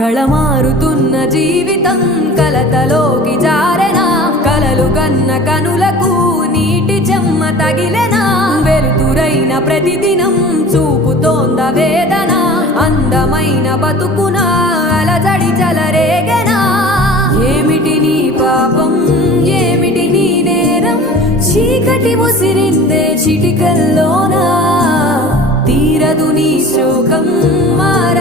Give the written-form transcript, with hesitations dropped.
కళమారుతున్న జీవితం కలతలోకి జారెనా కలలు కన్న కనులకు నీటి చెమ్మ తగిలెనా వెలుతురైన ప్రతిదినం చూపుతోంద వేదన అందమైన బతుకున అలజడి చలరేగెనా ఏమిటి నీ పాపం ఏమిటి నీ నేరం చీకటి ముసిరిందే చిటికల్లోనా తీరదు నీ శోకం మార